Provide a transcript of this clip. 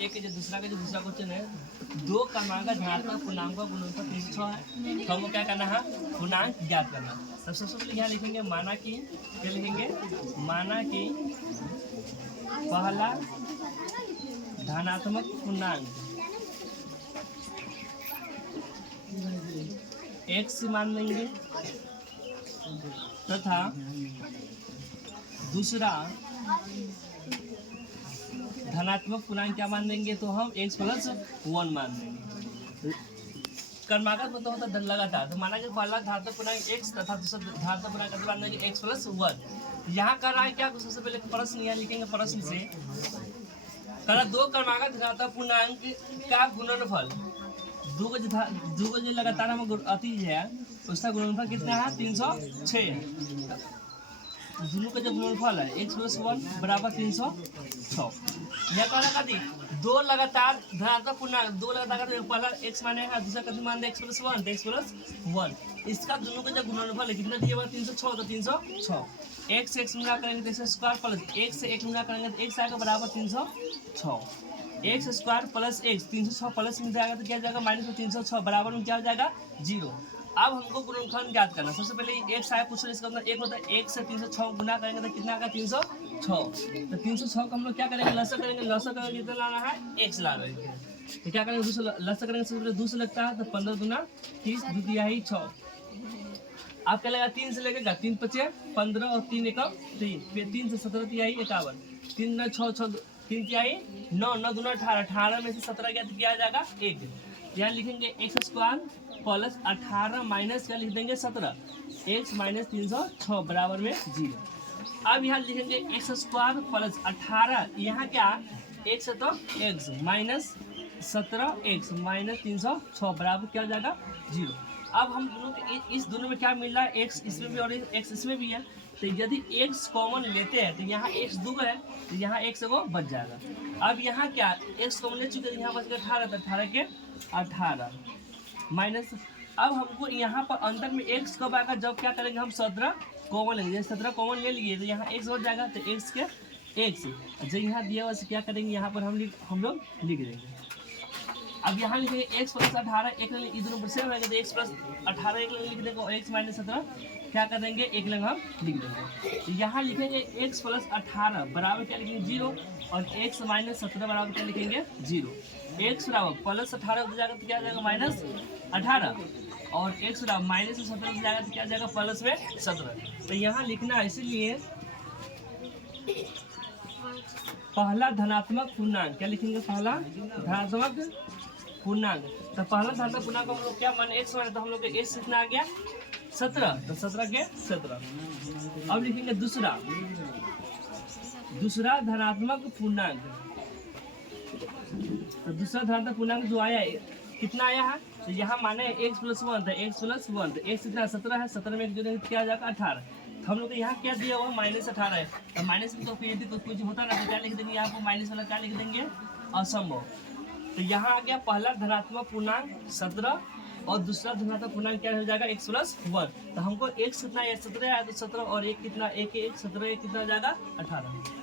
एक जो दूसरा क्वेश्चन है, दो क्रमांक धनात्मक पूर्णांक का गुणनफल 306 है, तो हमको क्या करना है, पूर्णांक ज्ञात करना। सबसे पहले यहाँ लिखेंगे माना कि, क्या लिखेंगे, माना कि पहला धनात्मक पूर्णांक x मान लेंगे तथा दूसरा धनात्मक पूर्णांक क्या मान देंगे, तो हम x प्लस 1 मान देंगे। क्रमागत मतलब होता है लगातार, तो माना कि पहला धनात्मक पूर्णांक x तथा दूसरा धनात्मक पूर्णांक मान देंगे x प्लस 1। यहाँ कर रहा है क्या, सबसे पहले प्रश्न यहाँ लिखेंगे, प्रश्न से करा दो क्रमागत धनात्मक पूर्णांक का गुणनफल, दो जो लगातार हम अति है उसका गुणनफल कितना है, 306। दोनों का जो गुणनफल है x प्लस 1 बराबर 306। यह कहना दी दो लगातार धनात्मक पूर्णांक, दो लगातार पहला x माने है, दूसरा कभी मान दे x प्लस 1, तो x प्लस 1, इसका दोनों का जो गुणनफल है कितना दिया हुआ, 306, तो 306 x से x गुणा करेंगे तो x स्क्वायर प्लस x से x गुणा करेंगे तो x आएगा बराबर 306, x square plus x 306 plus में जाएगा तो क्या जाएगा माइनस में 306 बराबर में क्या हो जाएगा 0। अब हमको गुणनफल ज्ञात करना। सबसे पहले x आया पूछ रहे, इसका मतलब एक होता है 1 से 306 गुना करेंगे तो कितना आएगा 306, तो 306 को हम लोग क्या करेंगे, लसक करेंगे, लसक करेंगे कितना लाना है, x ला रहे हैं, तो क्या करेंगे दूसरा लसक करेंगे, सबसे पहले 2 से लगता है तो 15 गुना 30 2 तिहाई 6, आप क्या लगेगा 3 से लगेगा, 3 पचे 15 और 3 एकम 3, फिर 3 से 17 तिहाई 51, 3 गुना 6 6 3 तिहाई 9 9 गुना 18, 18 में से 17 गया तो क्या आ जाएगा 1। यहाँ लिखेंगे x स्क्वायर प्लस 18 माइनस क्या लिख देंगे 17, x माइनस 306 बराबर में 0। अब यहाँ लिखेंगे x स्क्वायर प्लस 18, यहाँ क्या x है तो x माइनस 17x माइनस 306 बराबर क्या हो जाएगा 0। अब हम दोनों के इस दोनों में क्या मिल रहा है, x इसमें भी और x इसमें भी है, तो यदि x कॉमन लेते हैं तो यहाँ x दो है, तो यहाँ x को बच जाएगा। अब यहाँ क्या x कॉमन ले चुके हैं, यहाँ बच गया 18, तो 18 के 18 माइनस, अब हमको यहाँ पर अंदर में x कब आएगा, जब क्या करेंगे हम 17 कॉमन लेंगे, जैसे 17 कॉमन ले लिए तो यहाँ x बच जाएगा, तो x के x जो यहाँ दिया हुआ क्या करेंगे, यहाँ पर हम लोग लिख देंगे। अब यहाँ लिखेंगे x प्लस 18 एक इस दोनों से रहेगा, तो x प्लस 18 एक लिख देंगे और x माइनस 17 क्या कर देंगे एक लंग हम लिख देंगे। तो यहाँ लिखेंगे x प्लस 18 बराबर क्या लिखेंगे 0 और x माइनस 17 बराबर क्या लिखेंगे 0। x बराबर प्लस 18 हो जाएगा तो क्या जाएगा माइनस 18 और x बराबर माइनस 17 हो जाएगा तो क्या जाएगा प्लस में 17। तो यहाँ लिखना है, इसीलिए पहला धनात्मक पूर्णांक क्या लिखेंगे, पहला धनात्मक पूर्णांक, तो पहला धनात्मक पूर्णांक हम लोग क्या माने x माने, तो हम लोग का x कितना आ गया 17, तो 17 के 17। अब लिखेंगे दूसरा धनात्मक पूर्णांक, तो दूसरा धनात्मक पूर्णांक जो आया है कितना आया है, तो यहाँ माने x प्लस 1, तो x प्लस 1, तो x कितना 17 है, 17 में जो क्या आ जाएगा 18, तो हम लोग यहाँ क्या दिया हुआ माइनस 18 है, तो माइनस में तो यदि तो कुछ होता ना तो क्या लिख देंगे, यहाँ पर माइनस वाला क्या लिख देंगे असंभव। तो यहाँ आ गया पहला धनात्मक पूर्णांक 17 और दूसरा धनात्मक पूर्णांक क्या हो जाएगा x प्लस 1, तो हमको x कितना है 17 आया, तो 17 और 1 कितना 1 17 1 कितना हो जाएगा 18।